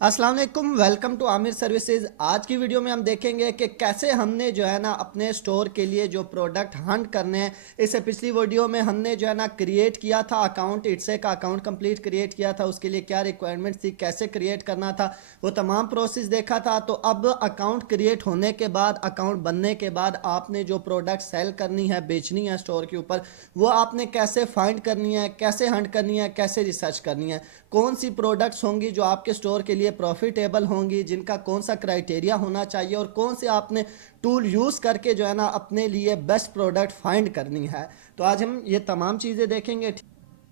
अस्सलाम वालेकुम, welcome to Aamir services. आज की वीडियो में हम देखेंगे कि कैसे हमने जो है ना अपने स्टोर के लिए जो प्रोडक्ट हंट करने हैं। इससे पिछली वीडियो में हमने जो है ना क्रिएट किया था अकाउंट, इट्से का अकाउंट कंप्लीट क्रिएट किया था, उसके लिए क्या रिक्वायरमेंट्स थी, कैसे क्रिएट करना था, वो तमाम प्रोसेस देखा था। तो अब अकाउंट क्रिएट होने के बाद, अकाउंट बनने के बाद आपने जो प्रोडक्ट सेल करनी है, बेचनी है स्टोर के ऊपर, वो आपने कैसे फाइंड करनी है, कैसे हंट करनी है, कैसे रिसर्च करनी है, कौन सी प्रोडक्ट्स होंगी जो आपके स्टोर के लिए प्रॉफिटेबल होंगी, जिनका कौन सा क्राइटेरिया होना चाहिए, और कौन से आपने टूल यूज़ करके जो है ना अपने लिए बेस्ट प्रोडक्ट फाइंड करनी है। तो आज हम ये तमाम चीज़ें देखेंगे।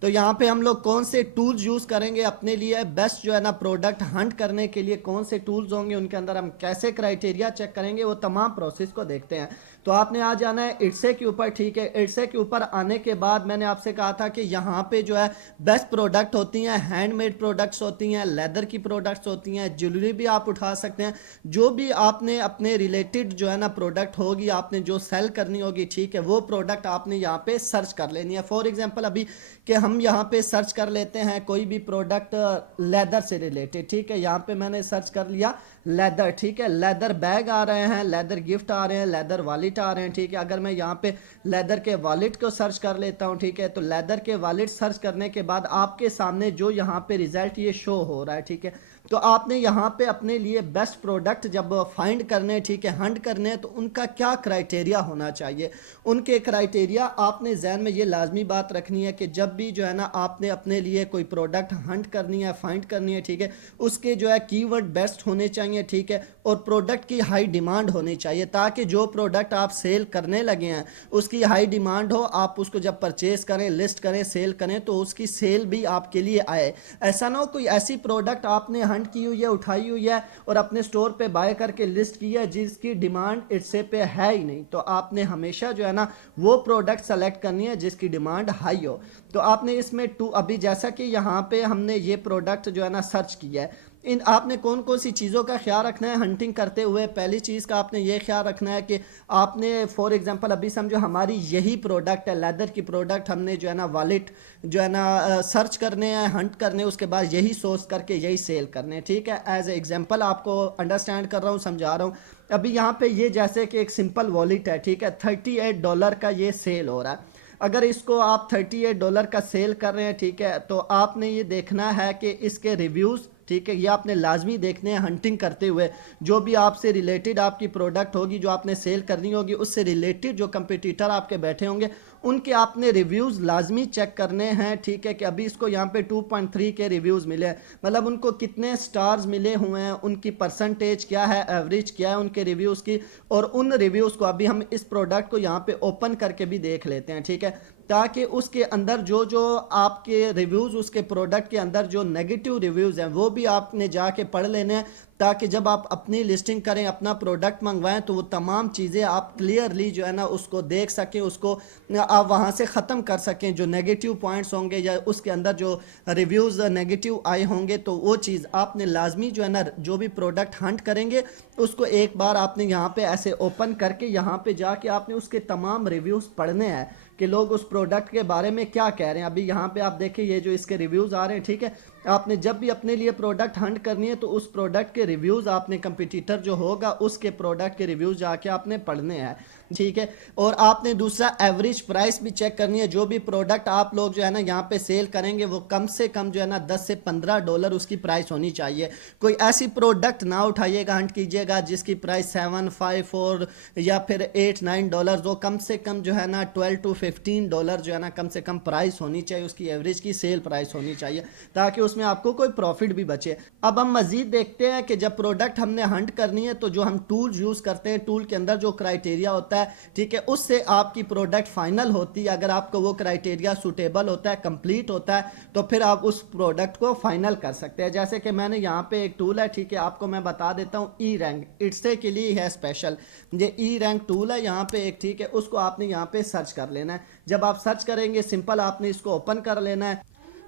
तो यहाँ पे हम लोग कौन से टूल्स यूज़ करेंगे अपने लिए बेस्ट जो है ना प्रोडक्ट हंट करने के लिए, कौन से टूल्स होंगे, उनके अंदर हम कैसे क्राइटेरिया चेक करेंगे, वो तमाम प्रोसेस को देखते हैं। तो आपने आ जाना है इट्से के ऊपर। ठीक है, इट्से के ऊपर आने के बाद मैंने आपसे कहा था कि यहाँ पे जो है बेस्ट प्रोडक्ट होती हैं, हैंडमेड प्रोडक्ट्स होती हैं, लेदर की प्रोडक्ट्स होती हैं, ज्वेलरी भी आप उठा सकते हैं। जो भी आपने अपने रिलेटेड जो है ना प्रोडक्ट होगी, आपने जो सेल करनी होगी, ठीक है, वो प्रोडक्ट आपने यहाँ पे सर्च कर लेनी है। फॉर एग्जाम्पल अभी कि हम यहाँ पे सर्च कर लेते हैं कोई भी प्रोडक्ट लेदर से रिलेटेड। ठीक है, यहाँ पे मैंने सर्च कर लिया लेदर। ठीक है, लेदर बैग आ रहे हैं, लेदर गिफ्ट आ रहे हैं, लेदर वॉलेट आ रहे हैं। ठीक है, अगर मैं यहाँ पे लेदर के वॉलेट को सर्च कर लेता हूँ, ठीक है, तो लेदर के वॉलेट सर्च करने के बाद आपके सामने जो यहाँ पे रिजल्ट ये शो हो रहा है, ठीक है, तो आपने यहाँ पे अपने लिए बेस्ट प्रोडक्ट जब फाइंड करने, ठीक है, हंट करने, तो उनका क्या क्राइटेरिया होना चाहिए। उनके क्राइटेरिया आपने जहन में ये लाजमी बात रखनी है कि जब भी जो है ना आपने अपने लिए कोई प्रोडक्ट हंट करनी है, फाइंड करनी है, ठीक है, उसके जो है कीवर्ड बेस्ट होने चाहिए, ठीक है, और प्रोडक्ट की हाई डिमांड होनी चाहिए, ताकि जो प्रोडक्ट आप सेल करने लगे हैं उसकी हाई डिमांड हो, आप उसको जब परचेज करें, लिस्ट करें, सेल करें, तो उसकी सेल भी आपके लिए आए। ऐसा ना हो कोई ऐसी प्रोडक्ट आपने हंट की हुई है, उठाई हुई है और अपने स्टोर पे बाय करके लिस्ट की है जिसकी डिमांड इससे पे है ही नहीं। तो आपने हमेशा जो है ना वो प्रोडक्ट सेलेक्ट करनी है जिसकी डिमांड हाई हो। तो आपने इसमें टू अभी जैसा कि यहाँ पे हमने ये प्रोडक्ट जो है ना सर्च किया है, इन आपने कौन कौन सी चीज़ों का ख्याल रखना है हंटिंग करते हुए। पहली चीज़ का आपने ये ख्याल रखना है कि आपने फॉर एग्जांपल अभी समझो हमारी यही प्रोडक्ट है, लेदर की प्रोडक्ट, हमने जो है ना वॉलेट जो है ना सर्च करने हैं, हंट करने, उसके बाद यही सोर्स करके यही सेल करने। ठीक है, एज ए एग्जांपल आपको अंडरस्टैंड कर रहा हूँ, समझा रहा हूँ। अभी यहाँ पे ये जैसे कि एक सिंपल वॉलेट है, ठीक है, $38 का ये सेल हो रहा है। अगर इसको आप $38 का सेल कर रहे हैं, ठीक है, तो आपने ये देखना है कि इसके रिव्यूज़, ठीक है, ये आपने लाजमी देखने हैं हंटिंग करते हुए। जो भी आपसे रिलेटेड आपकी प्रोडक्ट होगी, जो आपने सेल करनी होगी, उससे रिलेटेड जो कंपटीटर आपके बैठे होंगे, उनके आपने रिव्यूज़ लाजमी चेक करने हैं। ठीक है, कि अभी इसको यहाँ पे 2.3 के रिव्यूज़ मिले हैं, मतलब उनको कितने स्टार्स मिले हुए हैं, उनकी परसेंटेज क्या है, एवरेज क्या है उनके रिव्यूज़ की, और उन रिव्यूज़ को अभी हम इस प्रोडक्ट को यहाँ पे ओपन करके भी देख लेते हैं। ठीक है, ताकि उसके अंदर जो जो आपके रिव्यूज़, उसके प्रोडक्ट के अंदर जो नेगेटिव रिव्यूज़ हैं वो भी आपने जाके पढ़ लेने हैं, ताकि जब आप अपनी लिस्टिंग करें, अपना प्रोडक्ट मंगवाएं, तो वो तमाम चीज़ें आप क्लियरली जो है ना उसको देख सकें, उसको आप वहाँ से ख़त्म कर सकें। जो नेगेटिव पॉइंट्स होंगे या उसके अंदर जो रिव्यूज़ नेगेटिव आए होंगे, तो वो चीज़ आपने लाजमी जो है ना, जो भी प्रोडक्ट हंट करेंगे उसको एक बार आपने यहाँ पे ऐसे ओपन करके यहाँ पे जाके आपने उसके तमाम रिव्यूज़ पढ़ने हैं कि लोग उस प्रोडक्ट के बारे में क्या कह रहे हैं। अभी यहाँ पे आप देखिए ये जो इसके रिव्यूज़ आ रहे हैं, ठीक है, आपने जब भी अपने लिए प्रोडक्ट हंट करनी है तो उस प्रोडक्ट के रिव्यूज़ आपने कंपटीटर जो होगा उसके प्रोडक्ट के रिव्यूज़ जाके आपने पढ़ने हैं। ठीक है, और आपने दूसरा एवरेज प्राइस भी चेक करनी है। जो भी प्रोडक्ट आप लोग जो है ना यहाँ पे सेल करेंगे वो कम से कम जो है ना $10 से $15 उसकी प्राइस होनी चाहिए। कोई ऐसी प्रोडक्ट ना उठाइएगा, हंट कीजिएगा जिसकी प्राइस 7, 5 और या फिर $8, $9 हो। कम से कम जो है ना $12 to $15 जो है ना कम से कम प्राइस होनी चाहिए, उसकी एवरेज की सेल प्राइस होनी चाहिए, ताकि उसमें आपको कोई प्रॉफिट भी बचे। अब हम मजीद देखते हैं कि जब प्रोडक्ट हमने हंट करनी है तो जो हम टूल यूज़ करते हैं, टूल के अंदर जो क्राइटेरिया होता है, ठीक है, उससे आपकी प्रोडक्ट फाइनल होती है। अगर आपको वो क्राइटेरिया सूटेबल होता है, कंप्लीट होता है, तो फिर आप उस प्रोडक्ट को फाइनल कर सकते हैं। जैसे कि मैंने यहाँ पे एक टूल है, ठीक है, आपको मैं बता देता हूँ, ई रैंक इट्से के लिए है स्पेशल। ये ई रैंक टूल है यहाँ पे एक, ठीक है, उसको आपने यहाँ पे सर्च कर लेना है। जब आप सर्च करेंगे, सिंपल आपने इसको ओपन कर लेना है।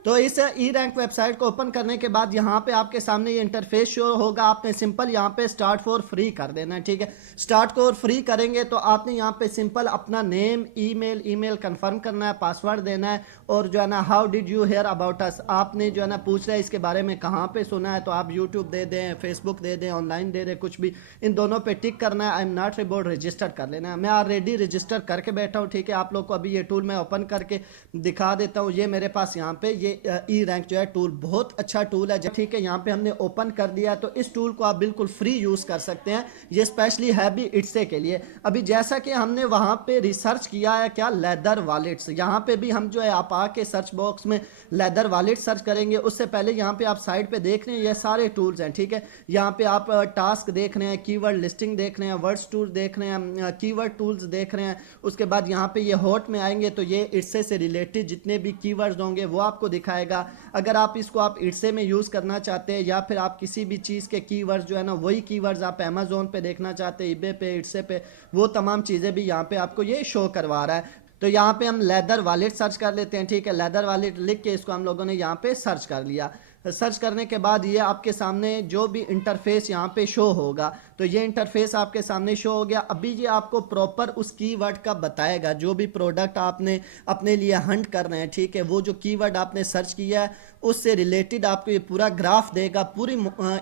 तो इस ई रैंक वेबसाइट को ओपन करने के बाद यहाँ पे आपके सामने ये इंटरफेस शो होगा। आपने सिंपल यहाँ पे स्टार्ट फॉर फ्री कर देना है, ठीक है। स्टार्ट फॉर फ्री करेंगे तो आपने यहाँ पे सिंपल अपना नेम, ईमेल कंफर्म करना है, पासवर्ड देना है, और जो है ना how did you hear about us, आपने जो है ना पूछ रहा है इसके बारे में कहाँ पे सुना है, तो आप यूट्यूब दे दें, फेसबुक दे दें, ऑनलाइन दे दें, कुछ भी, इन दोनों पे टिक करना है। आई एम नॉट रिबोर्ड रजिस्टर कर लेना है। मैं ऑलरेडी रजिस्टर करके बैठा हूँ, ठीक है। आप लोग को अभी ये टूल मैं ओपन करके दिखा देता हूँ। ये मेरे पास यहाँ पे ये ई रैंक जो है टूल बहुत अच्छा टूल है, ठीक है। यहाँ पे हमने ओपन कर दिया है, तो इस टूल को आप बिल्कुल फ्री यूज कर सकते हैं। ये स्पेशली है भी इट्से के लिए। अभी जैसा कि हमने वहां पे रिसर्च किया है क्या, लेदर वॉलेट्स, यहाँ पे भी हम जो है आप आके सर्च बॉक्स में लेदर वॉलेट सर्च करेंगे। उससे पहले यहाँ पे आप साइड पे देख रहे हैं ये सारे टूल्स हैं, ठीक है। यहाँ पे आप टास्क देख रहे हैं, कीवर्ड लिस्टिंग देख रहे हैं, वर्ड्स टूल देख रहे हैं, कीवर्ड टूल्स देख रहे हैं। उसके बाद यहाँ पे ये हॉट में आएंगे तो ये इट्से से रिलेटेड जितने भी कीवर्ड्स होंगे वो आपको दिखाएगा। अगर आप इसको आप इट्से में यूज करना चाहते हैं, या फिर आप किसी भी चीज के कीवर्ड्स जो है ना वही कीवर्ड्स आप अमेजोन पे देखना चाहते हैं, ईबे पे, इट्से पे, वो तमाम चीजें भी यहाँ पे आपको ये शो करवा रहा है। तो यहाँ पे हम लेदर वॉलेट सर्च कर लेते हैं, ठीक है। लेदर वॉलेट लिख के इसको हम लोगों ने यहाँ पे सर्च कर लिया। सर्च करने के बाद ये आपके सामने जो भी इंटरफेस यहाँ पे शो होगा, तो ये इंटरफेस आपके सामने शो हो गया। अभी ये आपको प्रॉपर उस कीवर्ड का बताएगा, जो भी प्रोडक्ट आपने अपने लिए हंट कर रहे हैं, ठीक है। वो जो कीवर्ड आपने सर्च किया है उससे रिलेटेड आपको ये पूरा ग्राफ देगा, पूरी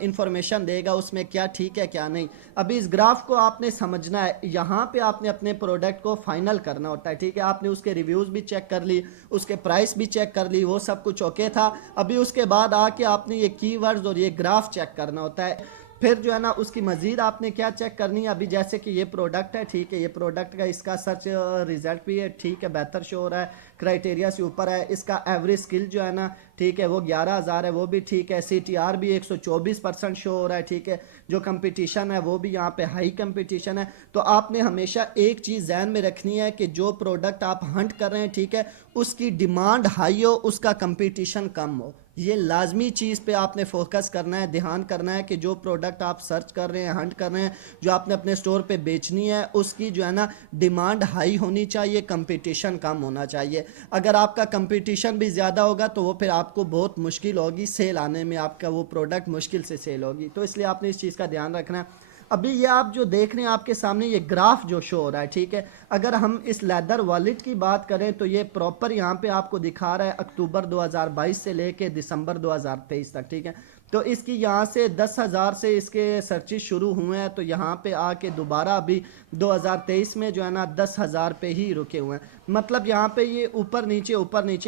इंफॉर्मेशन देगा उसमें क्या ठीक है क्या नहीं। अभी इस ग्राफ को आपने समझना है, यहाँ पे आपने अपने प्रोडक्ट को फाइनल करना होता है, ठीक है। आपने उसके रिव्यूज भी चेक कर ली, उसके प्राइस भी चेक कर ली, वो सब कुछ ओके था। अभी उसके बाद आके आपने ये कीवर्ड्स और ये ग्राफ चेक करना होता है। फिर जो है ना उसकी मजीद आपने क्या चेक करनी है, अभी जैसे कि ये प्रोडक्ट है, ठीक है। ये प्रोडक्ट का इसका सर्च रिजल्ट भी है, ठीक है, बेहतर शो हो रहा है, क्राइटेरिया से ऊपर है। इसका एवरेज स्किल जो है ना, ठीक है, वो 11,000 है, वो भी ठीक है। CTR भी 124% शो हो रहा है, ठीक है। जो कंपटीशन है वो भी यहाँ पे हाई कंपटीशन है। तो आपने हमेशा एक चीज़ ध्यान में रखनी है कि जो प्रोडक्ट आप हंट कर रहे हैं, ठीक है, उसकी डिमांड हाई हो, उसका कंपटीशन कम हो। ये लाजमी चीज़ पे आपने फोकस करना है, ध्यान करना है कि जो प्रोडक्ट आप सर्च कर रहे हैं, हंट कर रहे हैं, जो आपने अपने स्टोर पे बेचनी है, उसकी जो है ना डिमांड हाई होनी चाहिए, कंपटीशन कम होना चाहिए। अगर आपका कंपटीशन भी ज़्यादा होगा तो वो फिर आपको बहुत मुश्किल होगी सेल आने में, आपका वो प्रोडक्ट मुश्किल से सेल होगी। तो इसलिए आपने इस चीज़ का ध्यान रखना है। अभी ये आप जो देख रहे हैं आपके सामने ये ग्राफ जो शो हो रहा है, ठीक है। अगर हम इस लेदर वॉलेट की बात करें तो ये प्रॉपर यहाँ पे आपको दिखा रहा है अक्टूबर 2022 से लेके दिसंबर 2023 तक, ठीक है। तो इसकी यहाँ से 10,000 से इसके सर्चिस शुरू हुए हैं, तो यहाँ पे आके दोबारा अभी 2023 में जो है ना 10,000 पे ही रुके हुए हैं। मतलब यहाँ पे ये ऊपर नीचे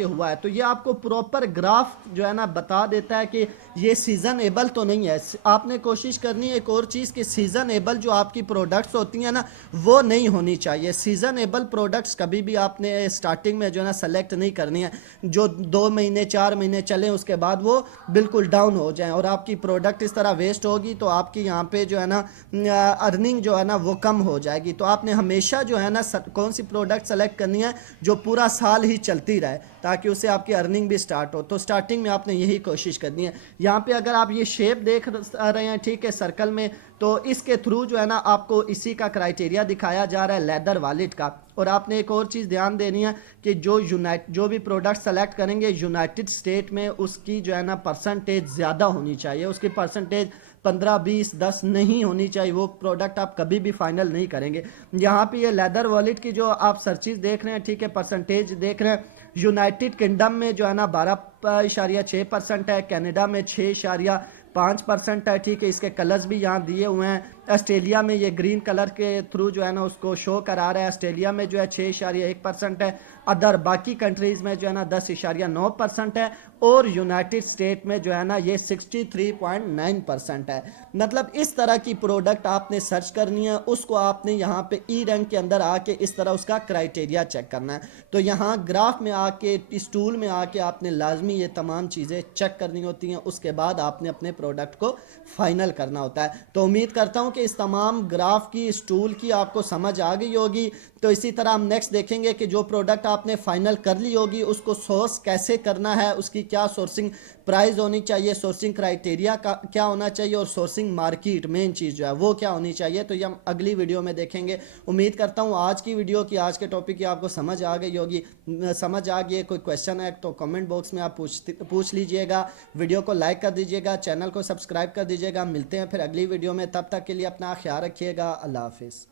हुआ है। तो ये आपको प्रॉपर ग्राफ जो है ना बता देता है कि ये सीजनेबल तो नहीं है। आपने कोशिश करनी है एक और चीज़ कि सीजनेबल जो आपकी प्रोडक्ट्स होती हैं ना वो नहीं होनी चाहिए। सीजनेबल प्रोडक्ट्स कभी भी आपने स्टार्टिंग में जो है ना सेलेक्ट नहीं करनी है, जो 2 महीने 4 महीने चलें उसके बाद वो बिल्कुल डाउन हो जाए और आपकी प्रोडक्ट इस तरह वेस्ट होगी, तो आपकी यहाँ पे जो है ना अर्निंग जो है ना वो कम हो जाएगी। तो आपने हमेशा जो है ना कौन सी प्रोडक्ट सेलेक्ट करनी है जो पूरा साल ही चलती रहे, ताकि उससे आपकी अर्निंग भी स्टार्ट हो। तो स्टार्टिंग में आपने यही कोशिश करनी है। यहाँ पे अगर आप ये शेप देख रहे हैं, ठीक है, सर्कल में, तो इसके थ्रू जो है ना आपको इसी का क्राइटेरिया दिखाया जा रहा है लेदर वॉलेट का। और आपने एक और चीज़ ध्यान देनी है कि जो भी प्रोडक्ट सेलेक्ट करेंगे यूनाइटेड स्टेट में, उसकी जो है ना परसेंटेज ज़्यादा होनी चाहिए। उसकी परसेंटेज 15, 20, 10 नहीं होनी चाहिए। वो प्रोडक्ट आप कभी भी फाइनल नहीं करेंगे। यहाँ पे ये लेदर वॉलेट की जो आप सर्चिस देख रहे हैं, ठीक है, परसेंटेज देख रहे हैं, यूनाइटेड किंगडम में जो है ना 12.6% है, कनाडा में 6.5% है, ठीक है। इसके कलर्स भी यहाँ दिए हुए हैं। ऑस्ट्रेलिया में ये ग्रीन कलर के थ्रू जो है ना उसको शो करा रहा है। ऑस्ट्रेलिया में जो है 6.1% है। अदर बाकी कंट्रीज़ में जो है ना 10.9% है। और यूनाइटेड स्टेट में जो है ना ये 63.9% है। मतलब इस तरह की प्रोडक्ट आपने सर्च करनी है, उसको आपने यहाँ पे ई रैंक के अंदर आके इस तरह उसका क्राइटेरिया चेक करना है। तो यहाँ ग्राफ में आके, इस टूल में आके आपने लाजमी ये तमाम चीज़ें चेक करनी होती हैं। उसके बाद आपने अपने प्रोडक्ट को फाइनल करना होता है। तो उम्मीद करता हूँ कि इस तमाम ग्राफ की, इस टूल की आपको समझ आ गई होगी। तो इसी तरह हम नेक्स्ट देखेंगे कि जो प्रोडक्ट आपने फाइनल कर ली होगी उसको सोर्स कैसे करना है, उसकी क्या सोर्सिंग प्राइस होनी चाहिए, सोर्सिंग क्राइटेरिया का क्या होना चाहिए, और सोर्सिंग मार्केट मेन चीज़ जो है वो क्या होनी चाहिए। तो ये हम अगली वीडियो में देखेंगे। उम्मीद करता हूँ आज की वीडियो की, आज के टॉपिक की आपको समझ आ गई होगी। समझ आ गई है, कोई क्वेश्चन है तो कमेंट बॉक्स में आप पूछ लीजिएगा। वीडियो को लाइक कर दीजिएगा, चैनल को सब्सक्राइब कर दीजिएगा। मिलते हैं फिर अगली वीडियो में, तब तक के लिए अपना ख्याल रखिएगा। अल्लाह हाफिज़।